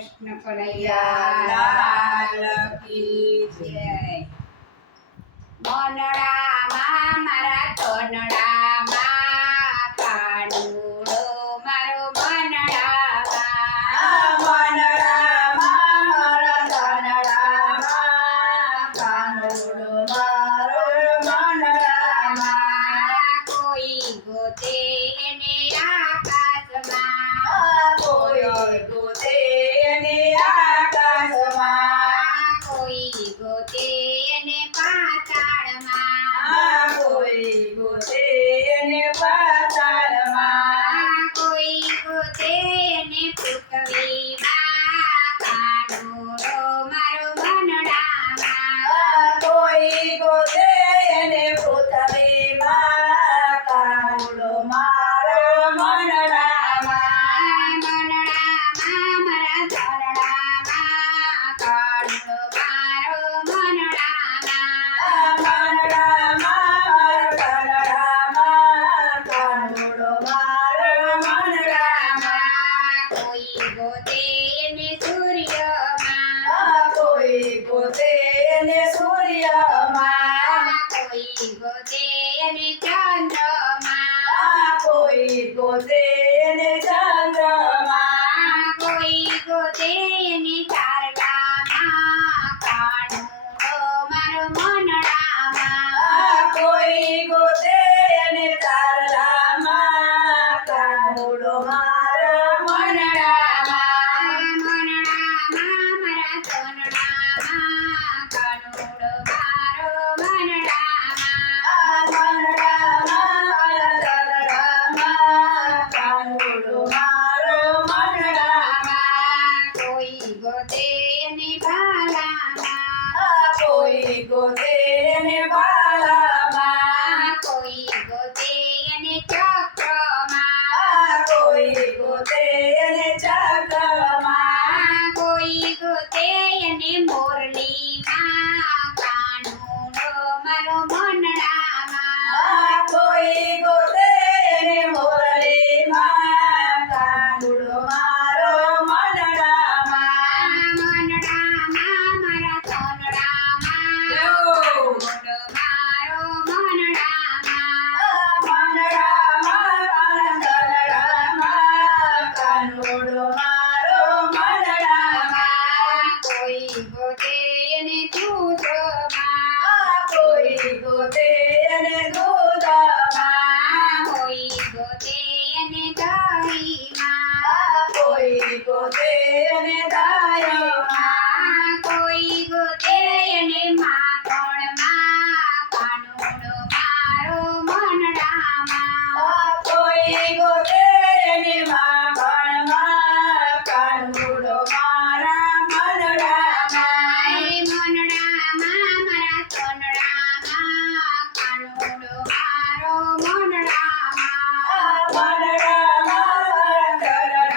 કૃષ્ણ કનૈયા લાલ કી જય। મનડામાં મારા તનડામાં કાનુડો મારો મનડામાં મારા તનડામાં કાનુડો મારો મનડામાં કોઈ ગોતે એને આકાશમાં કોઈ ગોતે એને આકાશમાં કોઈ ગોતે એને પાતાળમાં કોઈ ગોતે એને પાતાળમાં કોઈ ગોતે એને પૃથ્વીમાં કાનુડો મારો મનડામાં કોઈ ગોતે એને પૃથ્વીમાં કાનુડો મારો મનડામાં મનડામાં મારા તનડામાં કાનુડો મારો મનડામાં કાનુડો મારો મનડામાં કોઈ ગોતે એને સૂર્યમાં કોઈ ગોતે એને સૂર્યમાં કોઈ ગોતે એને ચંદ્રમાં કોઈ ગોતે એને ચંદ્રમાં કોઈ ગોતે એને તારકામાં કાનુડો મારો મનડામાં કોઈ ગોતે એને તારલામાં કાનુડો મારો મનડામાં મનડામાં મારા તનડામાં કાનુડો મારો મનડામાં કાનુડો મારો મનડામાં કોઈ ગોતે એને ભાલામાં કોઈ ગોતે એને બાલામાં કોઈ ગોતે એને ચક્રમાં કોઈ ગોતે એને ચક્રમાં કોઈ ગોતે એને મોરલીમાં કાનુડો મારો મનડામાં કોઈ ગોતે એને મોરલીમાં કાનુડો મારો મનડામાં મનડામાં મારા તનડામાં કાનુડો મારો મનડામાં કાનુડો મારો મનડામાં કોઈ ગોતે એને દૂધમાં કોઈ ગોતે એને દૂધમાં કોઈ ગોતે એને દહીંમાં કોઈ ગોતે એને દાયમાં કોઈ ગોતે એને માખણમાં કાનુડો મારો મનડામાં કોઈ ગોતે એને માખણમાં કાનુડો મારા મનડામાં મનડામાં મારા તનડામાં કાનુડો મારો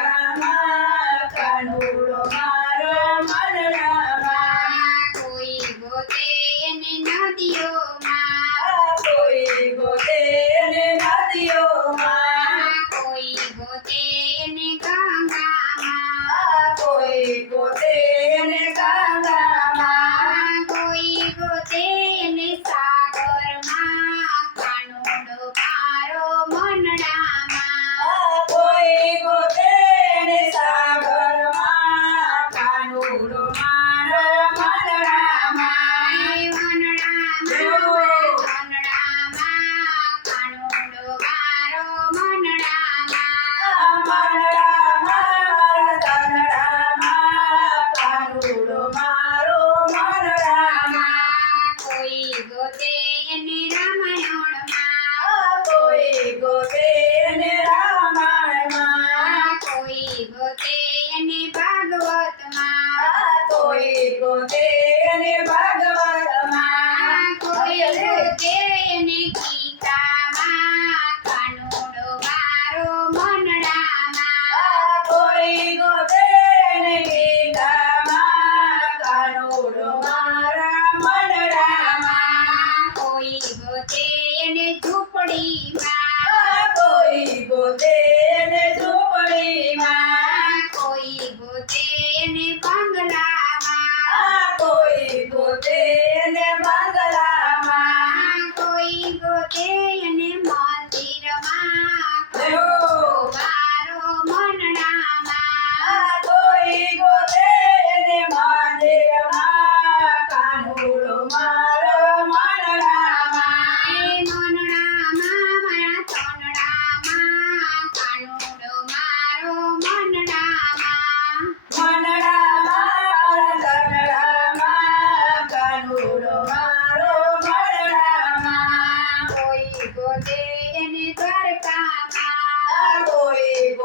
મનડામાં કાનુડો મારો મનડામાં કોઈ ગોતે એને નદીઓમાં કોઈ ગોતે એને નદીઓમાં કોઈ ગોતે એને ગંગામાં કોઈ ગોતે એને ગંગામાં કોઈ ગોતે એને સાગરમાં કાનુડો મારો મનડામાં કોઈ ગોતે એને સાગરમાં કાનુડો મારો મનડામાં મનડામાં કાનુડો મારો મનડામાં કાનુડો મારો મનડામાં કોઈ ગોતે એને રામાયણમાં કોઈ ગોતે એને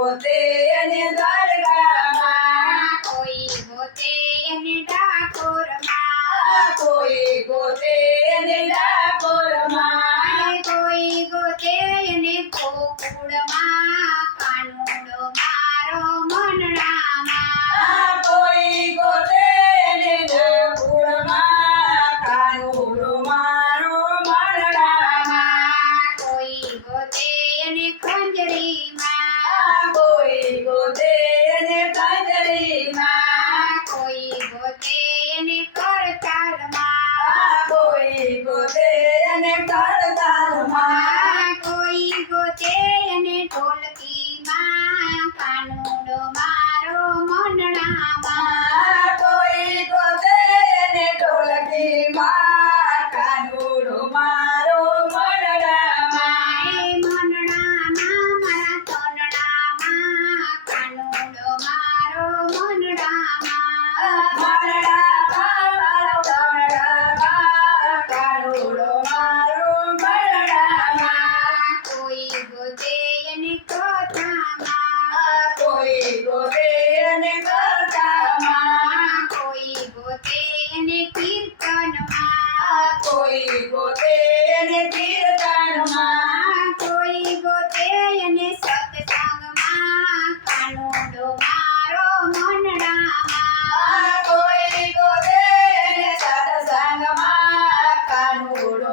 ગોતે ને દ્વારકામાં કોઈ ગોતે એને ડાકોરમાં કોઈ ગોતે ને ડાકોરમાં કોઈ ગોતે એને ગોકુળમાં કાનુડો મારો મનડામાં કોઈ ગોતે ને ડાકોરમાં કાનુડો મારો મરડામાં કોઈ ગોતે એને ખંજરીમાં કોઈ ગોતે ને કંજરીમાં કોઈ ગોતે એને કરતાલમાં કોઈ ગોતે ને કરતાલમાં કોઈ ગોતે એને ઢોલકીમાં કાનુડો મારો મનડામાં કોઈ ગોતે ને ઢોલકીમાં કાનુડો મારો મરડામાં મનડામાં મારા તનડામાં કાનુડો મારો મનડામાં કાનુડો મારો મરડામાં કોઈ ગોતે એને કથામાં કોઈ ગોતે ને કથામાં કોઈ ગોતે એને કીર્તનમાં કોઈ ગોતે ને કીર્તનમાં કોઈ ગોતે એને સત્સંગમાં કાનુડો મારો મનડામાં કોઈ ગોતે ને સત્સંગમાં કાનુડો